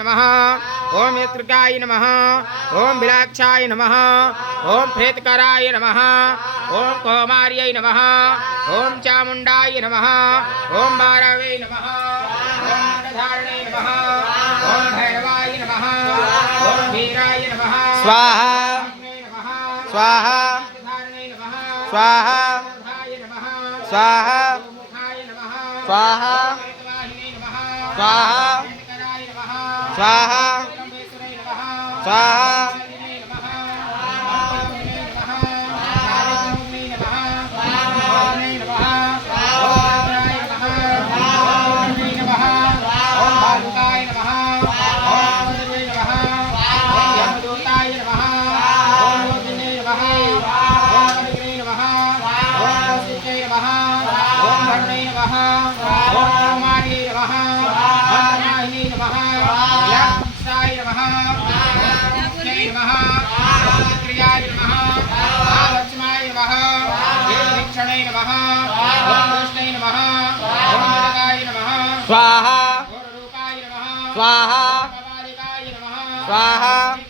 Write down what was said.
नमः ओम यत्रिकाय नमः ओम बिलाक्षाय नमः ओम प्रेतकराय नमः ओम कौमार्यै नमः ओम चामुण्डाय नमः ओम भैरवे नमः ओम धारणे नमः ओम भैरवाय नमः ओम वीराय नमः स्वाहा स्वाहा स्वाहा स्वाहा स्वाहा स्वाहा स्वाहा स्वाहा स्वाहा स्वाहा स्वाहा